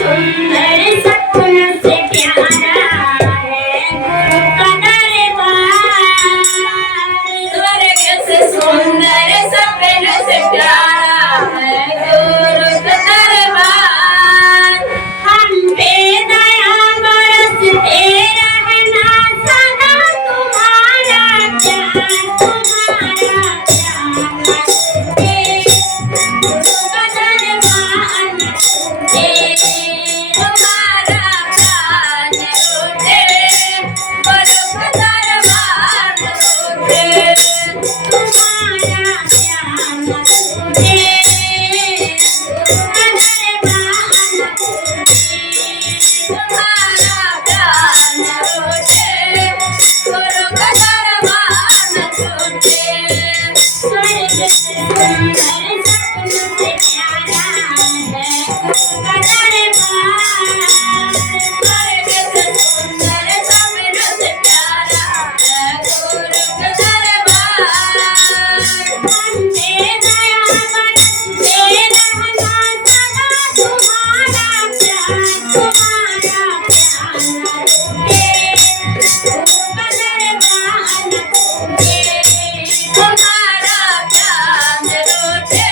सुंदर सपनों से प्यारा है गुरु का दरबार। स्वर्ग से सुंदर सपनों से प्यारा है गुरु का दरबार। हम पे दया बरसते रहना सदा तुम्हारा प्यार, तुम्हारा प्यार। गुरु का दरबार तुम्हारा प्राण लूटे, गुरु का दरबार लूटे, तुम्हारा प्यार लूटे, गुरु का दरबार लूटे, तुम्हारा प्राण लूटे, गुरु का दरबार लूटे। स्वर्ग से सुंदर सपनों से प्यारा है गुरु का दरबार। स्वर्ग से सुंदर सपनों से प्यारा है गुरु का दरबार। हम पे दया बरसते रहना सदा तुम्हारा प्यार, तुम्हारा प्यार लूटे, गुरु का दरबार लूटे, तुम्हारा प्यार लूटे,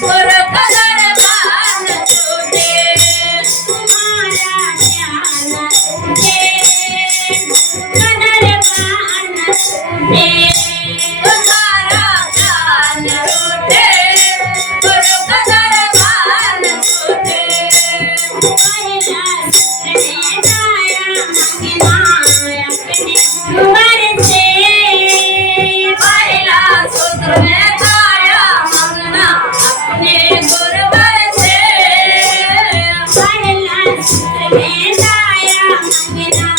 गुरु का दरबार लूटे, तुम्हारा प्यार लूटे, गुरु का दरबार लूटे, तुम्हारा प्यार लूटे, गुरु का दरबार लूटे। पहला सूत्र में गाया मंगना अपने गुरुवर से, पहला सूत्र में गाया मंगना अपने गुरुवर से। पहला सूत्र में गाया मंगना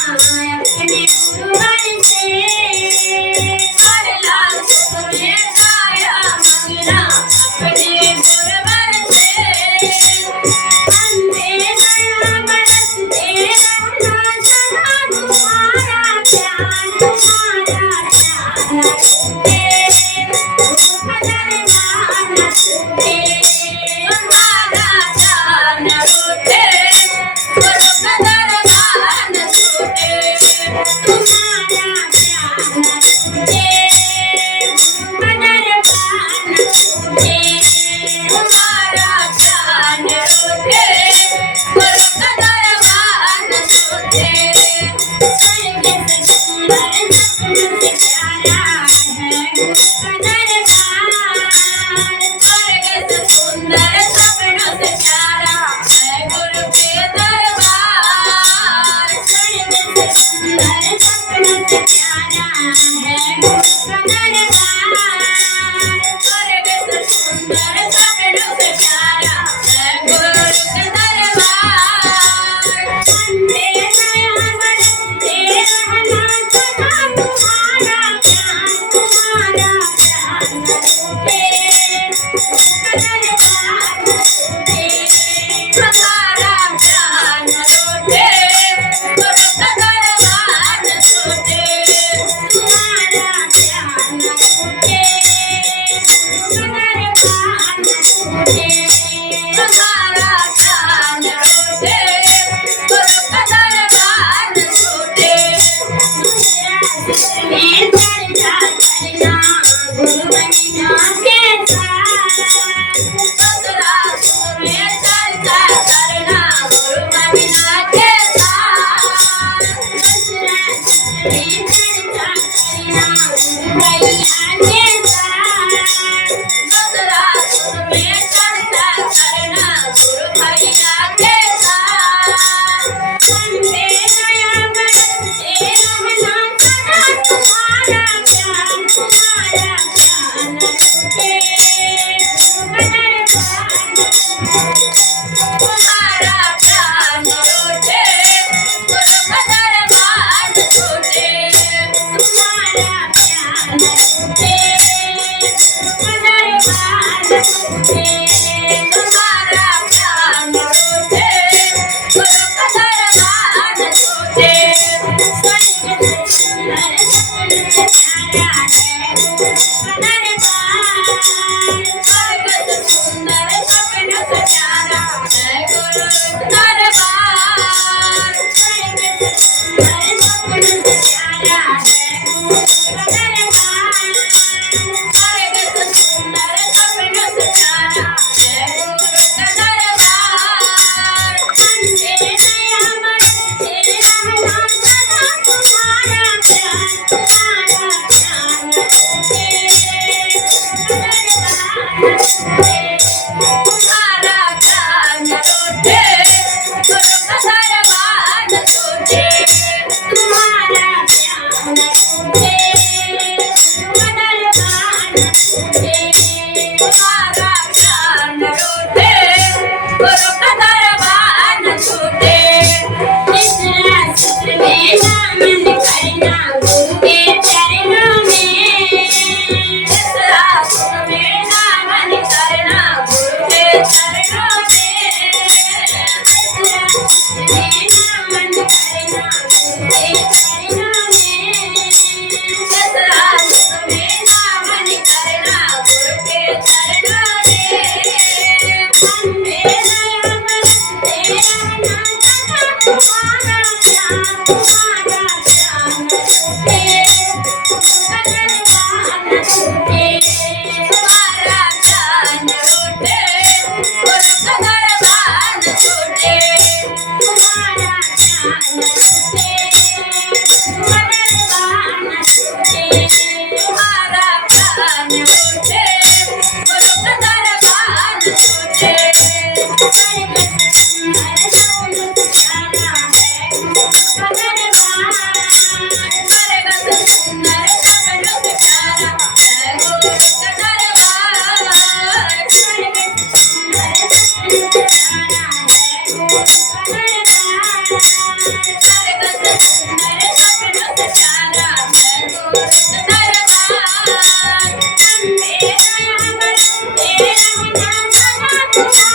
अपने गुरुवर से, पहला सूत्र में गाया मंगना अपने गुरुवर से। हम पे दया बरसते रहना सदा तुम्हारा प्यार, तुम्हारा प्यार लूटे, गुरु का दरबार लूटे, तुम्हारा प्यार लूटे, गुरु का तुम्हारा प्यार न छूटे दरबार न छूटे तुम्हारा प्यार न रूठे गुरु का दरबार न छूटे तीसरा सूत्र में दामन करना गुरु के चरणों में तीसरा सुख में दामन करना गुरु के चरणों में तीसरा सूत्र में दामन करना गुरु के चरणों में तीसरा सुख में दामन करना गुरु के चरणों में अंधेरा बरसते रहना सदा तुम्हारा प्यार न छूटे दरबार न छूटे तुम्हारा प्यार न रूठे गुरु का दरबार न छूटे तुम्हारा प्यार न छूटे दरबार न छूटे तुम्हारा प्यार न रूठे गुरु का दरबार न छूटे स्वर्गत सुंदर सपनों प्यारा है गुरु का दरबार स्वर्गत सुंदर सपनों से प्यारा है गुरु का दरबार स्वर्गत सुंदर सपनों प्यारा है गुरु का दरबार स्वर्गत सुंदर सपनों से प्यारा है गुरु का दरबार अंधेरा बरसते रहना सदा तुम्हारा